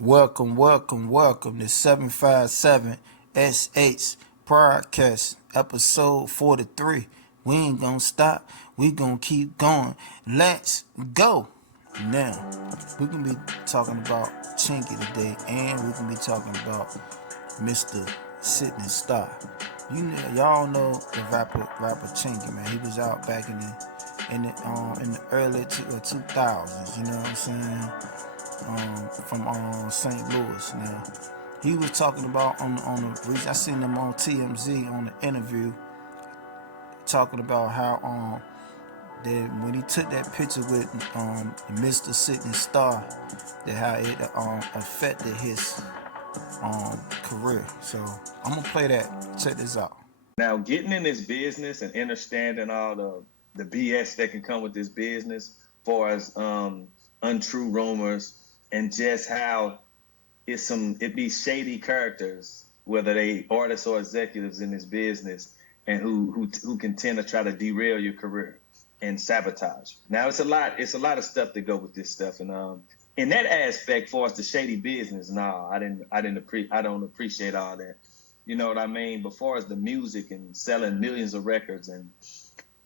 Welcome to 757 SH Podcast, episode 43. We ain't gonna stop, we gonna keep going. Let's go! Now, we can be talking about Chingy today, and we can be talking about Mr. Sidney Star. Y'all know the rapper Chingy, man. He was out back in the early 2000s. You know what I'm saying? From St. Louis. Now, he was talking about on the I seen him on TMZ on the interview talking about how that when he took that picture with Mr. Sidney Star, that how it affected his career. So I'm gonna play that. Check this out. Now, getting in this business and understanding all the BS that can come with this business, as far as untrue rumors, and just how it be shady characters, whether they artists or executives in this business, and who can tend to try to derail your career and sabotage. Now, it's a lot of stuff that go with this stuff, and in that aspect, for us the shady business, I don't appreciate all that. You know what I mean? But far as the music and selling millions of records and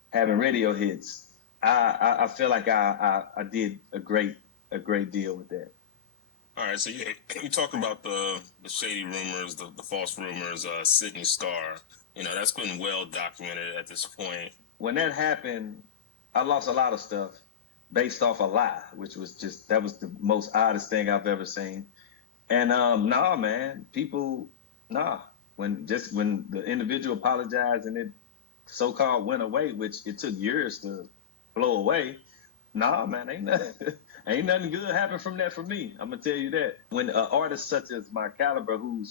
having radio hits, I feel like I did a great deal with that. All right, so you talking about the shady rumors, the false rumors, Sidney Star. You know, that's been well documented at this point. When that happened, I lost a lot of stuff based off a lie, which was that was the most oddest thing I've ever seen. And when the individual apologized and it so-called went away, which it took years to blow away, ain't nothing good happened from that for me. I'm gonna tell you that. When an artist such as my caliber, who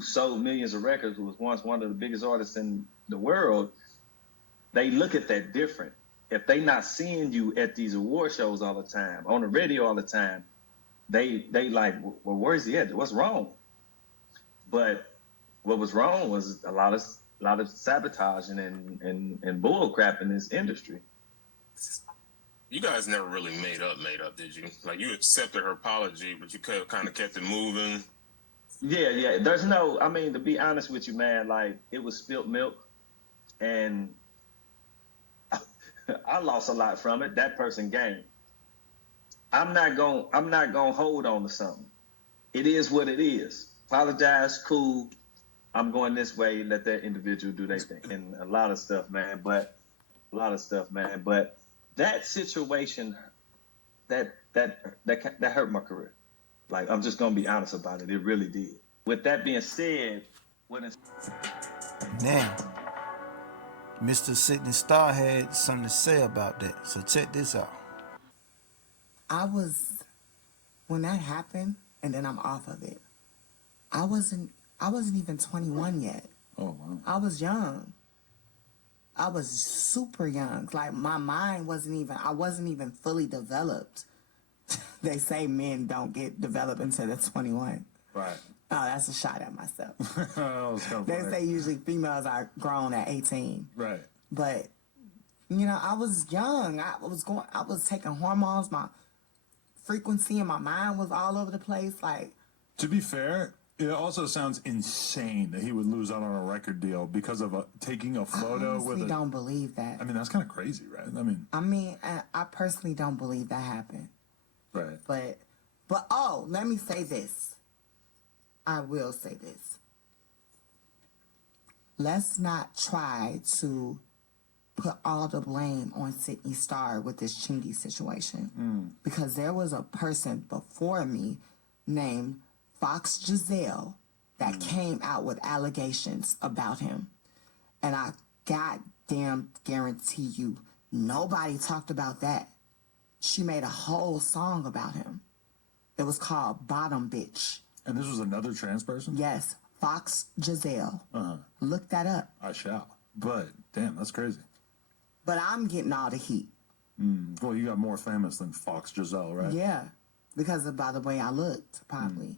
sold millions of records, who was once one of the biggest artists in the world, they look at that different. If they not seeing you at these award shows all the time, on the radio all the time, they like, well, where's he at? What's wrong? But what was wrong was a lot of sabotaging and bull crap in this industry. You guys never really made up, did you? Like, you accepted her apology, but you kind of kept it moving. Yeah. To be honest with you, man, like, it was spilt milk, and I lost a lot from it. That person gained. I'm not gonna hold on to something. It is what it is. Apologize, cool. I'm going this way. Let that individual do their thing, and a lot of stuff, man. But that situation, that hurt my career. Like, I'm just gonna be honest about it. It really did. With that being said, Now, Mr. Sidney Star had something to say about that. So check this out. When that happened, and then I'm off of it, I wasn't even 21 yet. Oh, wow. I was young. I was super young. Like, my mind I wasn't even fully developed. They say men don't get developed until they're 21. Right. Oh, that's a shot at myself. They say usually females are grown at 18. Right. But, I was young. I was taking hormones. My frequency in my mind was all over the place. Like, to be fair, it also sounds insane that he would lose out on a record deal because of taking a photo with I don't believe that. I mean, that's kind of crazy, right? I personally don't believe that happened. Right. But let me say this. I will say this. Let's not try to put all the blame on Sidney Star with this Chingy situation. Because there was a person before me named Fox Giselle that came out with allegations about him. And I goddamn guarantee you, nobody talked about that. She made a whole song about him. It was called Bottom Bitch. And this was another trans person? Yes, Fox Giselle. Uh-huh. Look that up. I shall. But, damn, that's crazy. But I'm getting all the heat. Well, you got more famous than Fox Giselle, right? Yeah, because by the way I looked, probably.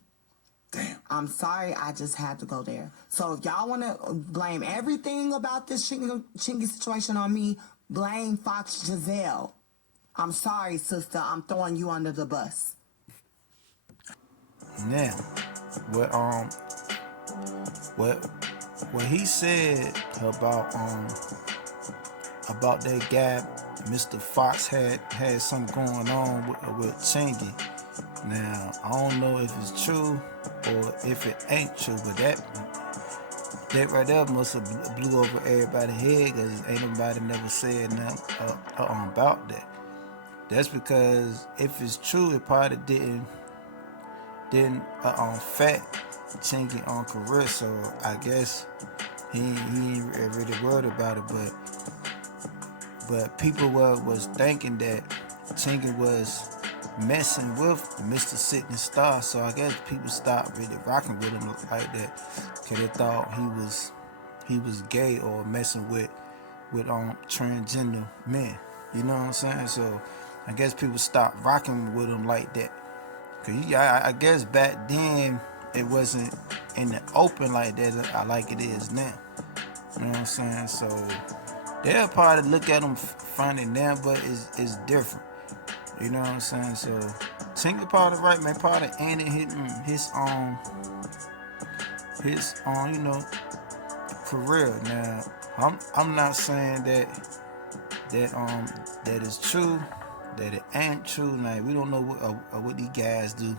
Damn. I'm sorry, I just had to go there. So if y'all want to blame everything about this Chingy situation on me, blame Fox Giselle. I'm sorry, sister. I'm throwing you under the bus. Now, what what what he said about that guy, Mr. Fox had something going on with Chingy. Now, I don't know if it's true or if it ain't true, but that right there must have blew over everybody's head because ain't nobody never said nothing about that. That's because if it's true, it probably didn't affect Chingy on career. So I guess he ain't really worried about it. But people was thinking that Chingy was messing with Mr. Sidney Star. So I guess people stopped really rocking with him like that because they thought he was gay or messing with transgender men. You know what I'm saying? So I guess people stopped rocking with him like that. Cause I guess back then it wasn't in the open like that like it is now. You know what I'm saying? So they'll probably look at him funny now, but it's different. You know what I'm saying? So Chingy probably right, man. Probably ended his you know, career. Now I'm not saying that is true, that it ain't true. Like we don't know what these guys do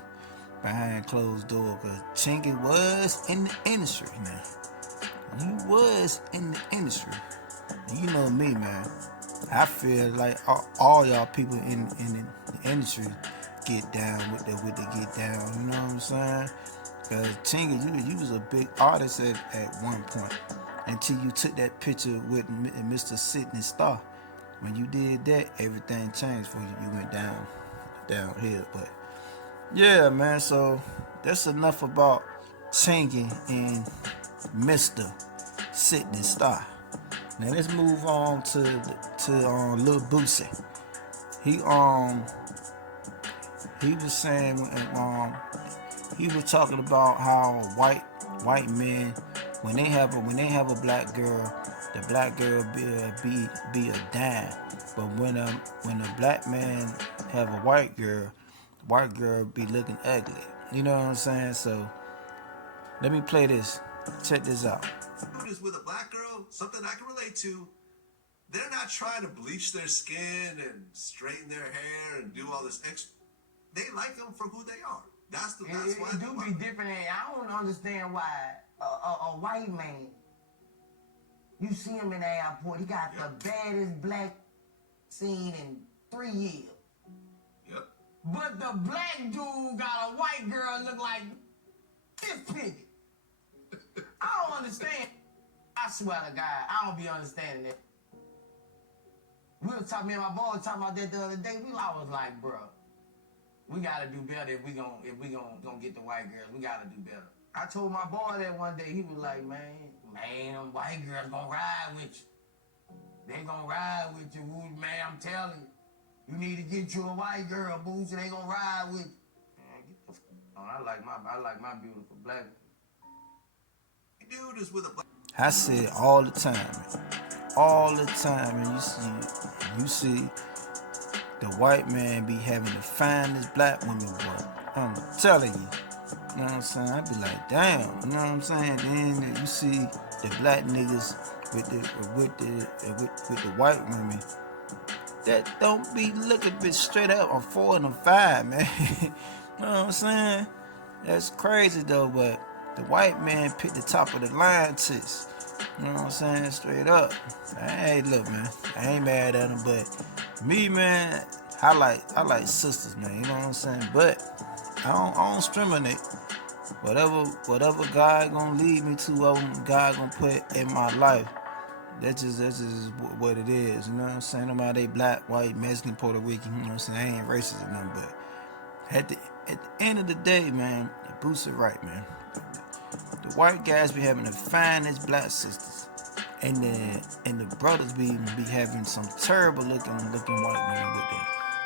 behind closed doors. Cause Chingy was in the industry. Now you was in the industry. You know me, man. I feel like all y'all people in the industry get down with the get down. You know what I'm saying? Cause Chingy, you was a big artist at one point until you took that picture with Mr. Sidney Star. When you did that, everything changed for you. You went downhill. But yeah, man. So that's enough about Chingy and Mr. Sidney Star. Now let's move on to Lil Boosie. He was saying he was talking about how white men when they have a black girl, the black girl be a dime, but when a black man have a white girl be looking ugly. You know what I'm saying? So let me play this. Check this out. Is with a black girl, something I can relate to. They're not trying to bleach their skin and straighten their hair and do all this extra. They like them for who they are. That's why it do be different. I don't understand why a white man, you see him in the airport, he got the baddest black scene in 3 years. Yep. But the black dude got a white girl look like this pig. I don't understand. I swear to God, I don't be understanding that. Me and my boy talking about that the other day. I was like, bro, we gotta do better if we gonna get the white girls. We gotta do better. I told my boy that one day. He was like, man, them white girls gonna ride with you. They gonna ride with you, man. I'm telling you, you need to get you a white girl, Boosie. They gonna ride with you. Man, get the on. I like my beautiful black. Dude is with a black. I say it all the time, man. All the time, and you see the white man be having the finest black women, boy. I'm telling you. You know what I'm saying? I be like, damn. You know what I'm saying? Then you see the black niggas with the white women that don't be looking bit straight up on 4 and 5, man. You know what I'm saying? That's crazy though, but the white man picked the top of the line chicks. You know what I'm saying? Straight up. Hey, look, man. I ain't mad at him, but me, man, I like sisters, man. You know what I'm saying? But I don't discriminate. Whatever God gonna lead me to, whatever God gonna put in my life, that's just what it is. You know what I'm saying? No matter they black, white, Mexican, Puerto Rican. You know what I'm saying? I ain't racist or nothing, but at the end of the day, man, Boosie right, man. The white guys be having the finest black sisters, and the brothers be having some terrible looking white women with them.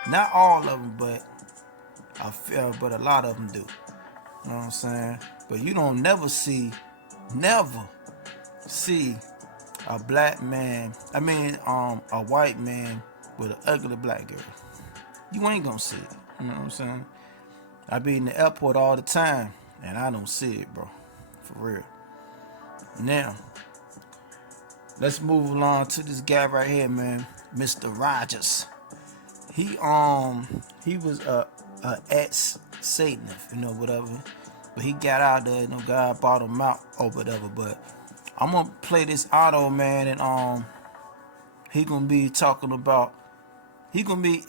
Not all of them, but a lot of them do. You know what I'm saying? But you don't never see a black man. A white man with an ugly black girl. You ain't gonna see it. You know what I'm saying? I be in the airport all the time, and I don't see it, bro. For real. Now, let's move along to this guy right here, man. Mr. Rogers. He was a ex-Satanist, whatever. But he got out there, God bought him out or whatever. But I'm gonna play this auto, man, and he gonna be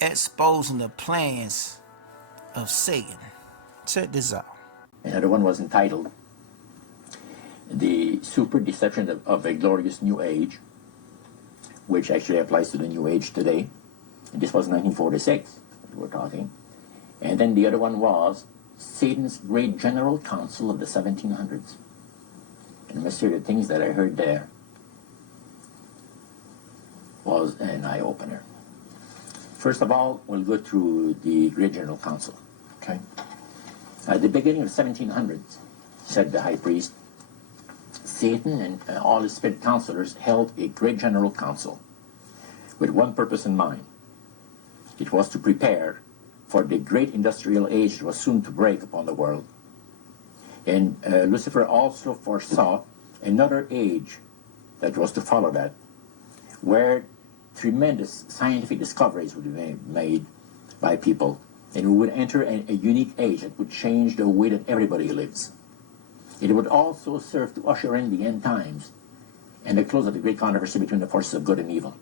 exposing the plans of Satan. Check this out. Another one was entitled The Super Deception of a Glorious New Age, which actually applies to the New Age today. And this was 1946 that we're talking. And then the other one was Satan's Great General Council of the 1700s. And I must say the things that I heard there was an eye-opener. First of all, we'll go through the Great General Council. Okay. At the beginning of the 1700s, said the high priest, Satan and all his spirit counselors held a Great General Council with one purpose in mind. It was to prepare for the great industrial age that was soon to break upon the world. And Lucifer also foresaw another age that was to follow that, where tremendous scientific discoveries would be made by people, and we would enter a unique age that would change the way that everybody lives. It would also serve to usher in the end times and the close of the great controversy between the forces of good and evil.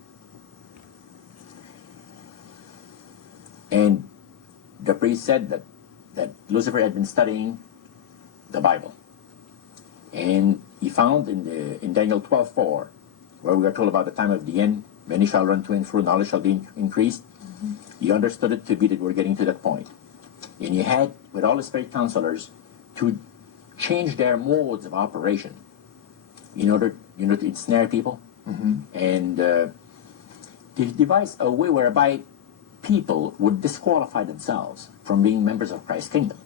And the priest said that Lucifer had been studying the Bible. And he found in Daniel 12:4, where we are told about the time of the end, many shall run to and fro, knowledge shall be increased. Mm-hmm. He understood it to be that we're getting to that point. And he had, with all the spirit counselors, to change their modes of operation in order, to ensnare people. Mm-hmm. And they devised a way whereby people would disqualify themselves from being members of Christ's kingdom.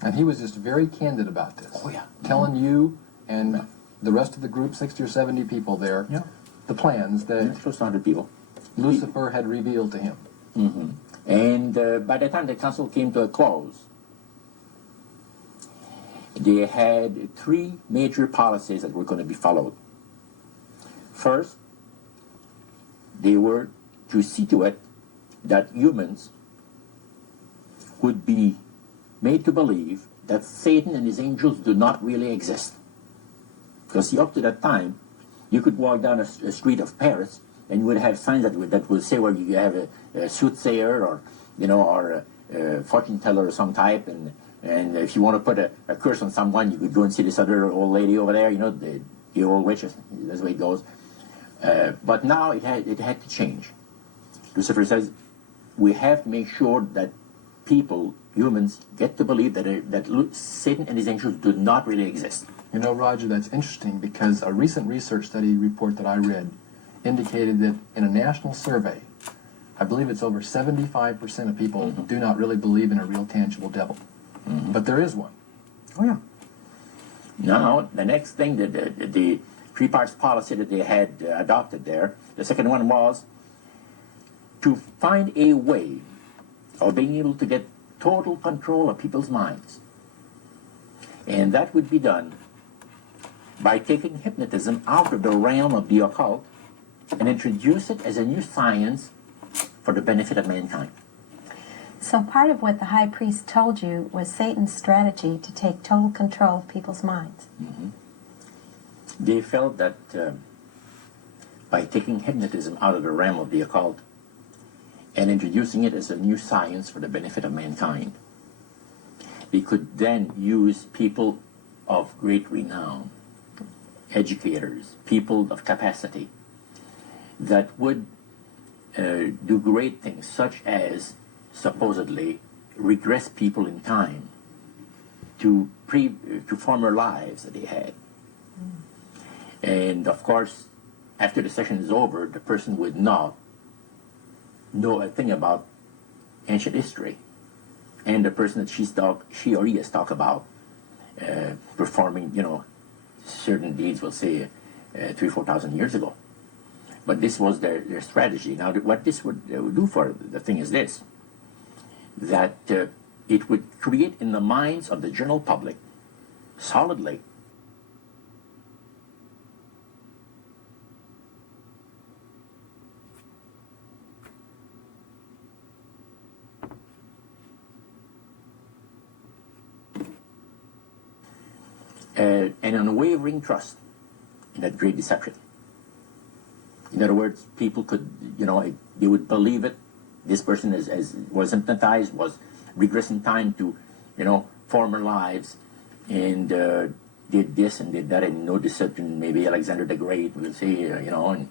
And he was just very candid about this. Oh, yeah. Telling you and the rest of the group, 60 or 70 people there, the plans that close to 100 people. Lucifer had revealed to him. Mm-hmm. And by the time the council came to a close, they had three major policies that were going to be followed. First, they were to see to it that humans would be made to believe that Satan and his angels do not really exist. Because see, up to that time, you could walk down a street of Paris and you would have signs that would say where you have a soothsayer or a fortune teller of some type, and if you want to put a curse on someone, you could go and see this other old lady over there, the old witch. That's the way it goes. But now it had to change. Lucifer says we have to make sure that people, humans, get to believe that Satan and his angels do not really exist. Roger, that's interesting because a recent research study report that I read indicated that in a national survey, I believe it's over 75% of people do not really believe in a real tangible devil. Mm-hmm. But there is one. Oh, yeah. Now, the next thing, the three parts policy that they had adopted there, the second one was to find a way of being able to get total control of people's minds. And that would be done by taking hypnotism out of the realm of the occult and introduce it as a new science for the benefit of mankind. So part of what the high priest told you was Satan's strategy to take total control of people's minds. Mm-hmm. They felt that by taking hypnotism out of the realm of the occult and introducing it as a new science for the benefit of mankind, they could then use people of great renown, educators, people of capacity, that would do great things, such as supposedly regress people in time to former lives that they had. And of course, after the session is over, the person would not know a thing about ancient history, and the person that she or he has talked about performing, certain deeds, we'll say 3,000 or 4,000 years ago. But this was their strategy. Now, what this would do for the thing is this, that it would create in the minds of the general public solidly an unwavering trust in that great deception. In other words, people could, they would believe it. This person was hypnotized, was regressing time to, former lives, and did this and did that, and no deception. Maybe Alexander the Great, we'll say, and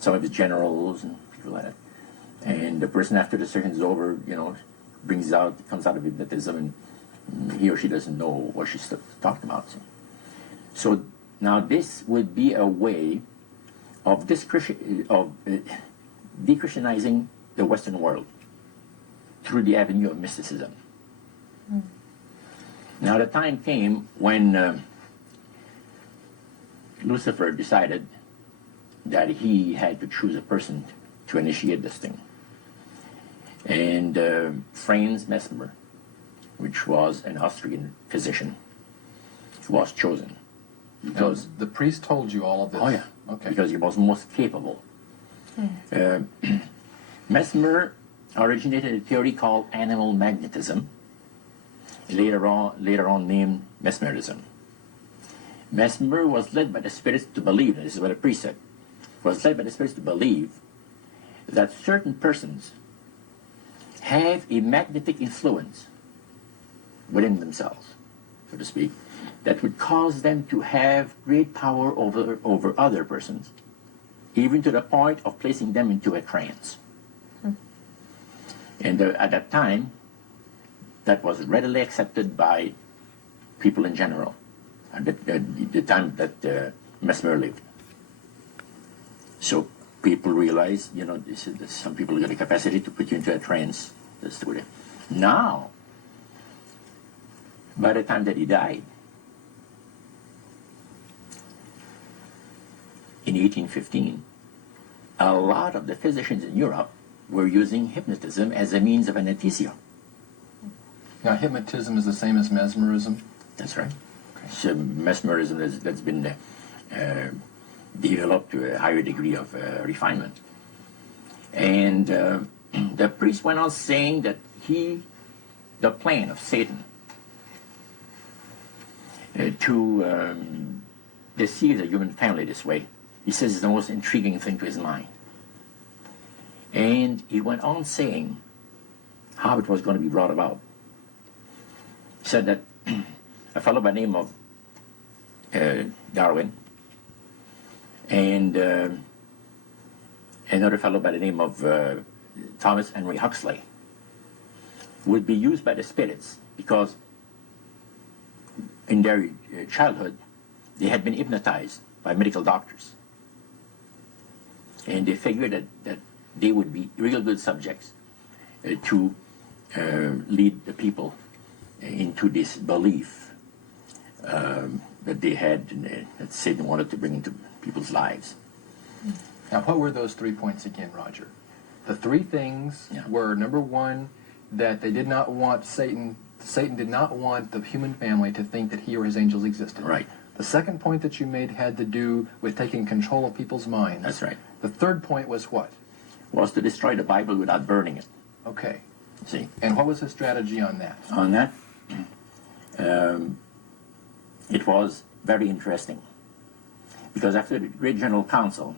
some of his generals and people like that. And the person, after the session is over, comes out of hypnotism, and he or she doesn't know what she's talking about. So now this would be a way of de-Christianizing the Western world through the avenue of mysticism. Mm. Now the time came when Lucifer decided that he had to choose a person to initiate this thing. And Franz Mesmer, which was an Austrian physician, was chosen. Because the priest told you all of this? Oh yeah, okay. Because he was most capable. Mesmer originated a theory called animal magnetism, later on named mesmerism. Mesmer was led by the spirits to believe, and this is what a priest said, was led by the spirits to believe that certain persons have a magnetic influence within themselves, so to speak, that would cause them to have great power over other persons, even to the point of placing them into a trance. And at that time, that was readily accepted by people in general, at the time that Mesmer lived. So people realized, some people got the capacity to put you into a trance. That's the way. Now, by the time that he died, in 1815, a lot of the physicians in Europe were using hypnotism as a means of anesthesia. Now, hypnotism is the same as mesmerism? That's right. Okay. So mesmerism that's been developed to a higher degree of refinement. And the priest went on saying that the plan of Satan to deceive the human family this way, he says, is the most intriguing thing to his mind. And he went on saying how it was going to be brought about. He said that a fellow by the name of Darwin and another fellow by the name of Thomas Henry Huxley would be used by the spirits because in their childhood they had been hypnotized by medical doctors. And they figured that they would be real good subjects to lead the people into this belief that they had, that Satan wanted to bring into people's lives. Now, what were those 3 points again, Roger? The 3 things were, number 1, that they did not want Satan did not want the human family to think that he or his angels existed. Right. The second point that you made had to do with taking control of people's minds. That's right. The third point was what? Was to destroy the Bible without burning it. Okay. See? And what was his strategy on that? On that, it was very interesting. Because after the Great General Council,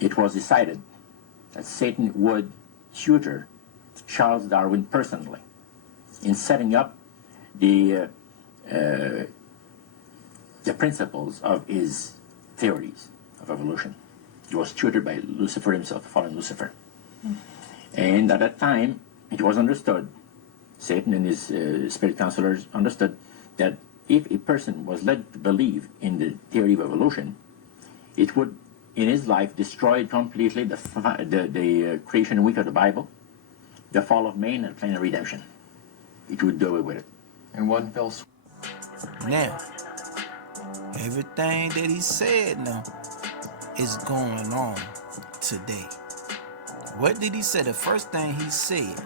it was decided that Satan would tutor Charles Darwin personally in setting up the principles of his theories of evolution. He was tutored by Lucifer himself, the fallen Lucifer. And at that time, it was understood, Satan and his spirit counselors understood that if a person was led to believe in the theory of evolution, it would, in his life, destroy completely the creation week of the Bible, the fall of man, and plan of redemption. It would do away with it. And one fell swoop. Now, everything that he said now is going on today. What did he say? The first thing he said,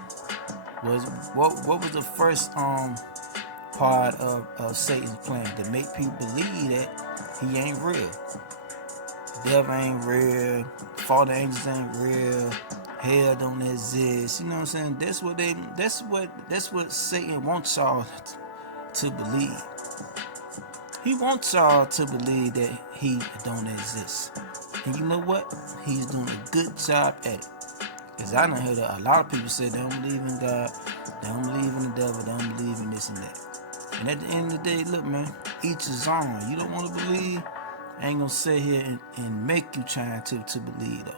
was what was the first part of Satan's plan? To make people believe that he ain't real. Devil ain't real, fallen angels ain't real, hell don't exist. You know what I'm saying? That's what Satan wants y'all to believe. He wants y'all to believe that he don't exist. And you know what? He's doing a good job at it. Because I done heard a lot of people say they don't believe in God, they don't believe in the devil, they don't believe in this and that. And at the end of the day, look, man, each is on. You don't want to believe, I ain't gonna sit here and make you try to believe though.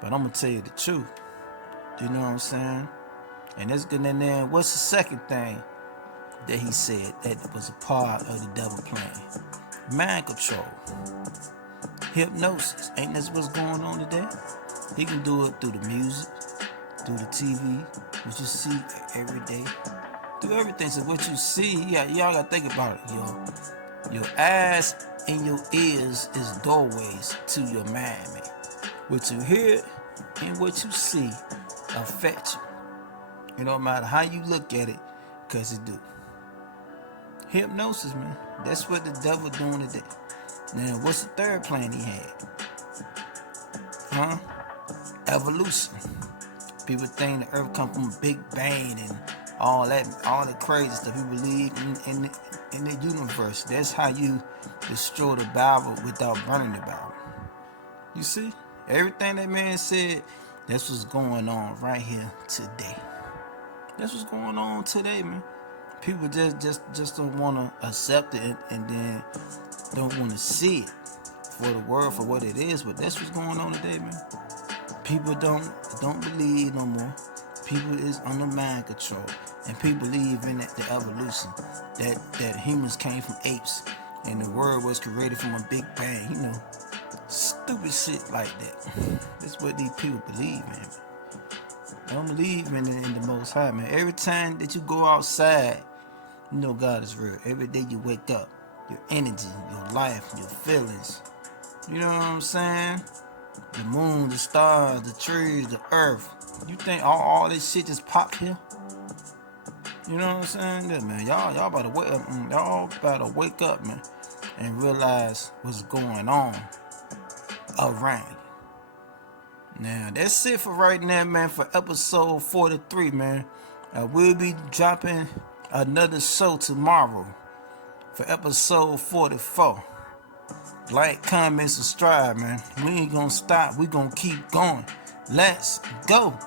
But I'm gonna tell you the truth. You know what I'm saying? And that's good. And then what's the second thing that he said that was a part of the devil plan? Mind control. Hypnosis. Ain't this what's going on today? He can do it through the music, through the TV, what you see every day, through everything. So what you see, y'all gotta think about it, yo. Your eyes and your ears is doorways to your mind, man. What you hear and what you see affect you. It don't matter how you look at it, cause it do. Hypnosis, man. That's what the devil doing today. Now, what's the third plan he had? Huh? Evolution. People think the earth come from a big bang and all the crazy stuff. People believe in the universe. That's how you destroy the Bible without burning the Bible. You see? Everything that man said, that's what's going on right here today. That's what's going on today, man. People just don't want to accept it and then don't want to see it for the word for what it is. But that's what's going on today, man. People don't believe no more. People is under mind control, and people believe in the evolution that humans came from apes, and the world was created from a big bang. You know, stupid shit like that. That's what these people believe in. They don't believe in the Most High, man. Every time that you go outside, you know God is real. Every day you wake up, your energy, your life, your feelings. You know what I'm saying? The moon, the stars, the trees, the earth. You think all this shit just popped here? You know what I'm saying? Yeah, man, y'all about to wake up. Y'all about to wake up, man, and realize what's going on around you. Now, that's it for right now, man, for episode 43, man. We'll be dropping another show tomorrow for episode 44. Like, comment, subscribe, man. We ain't gonna stop. We gonna keep going. Let's go.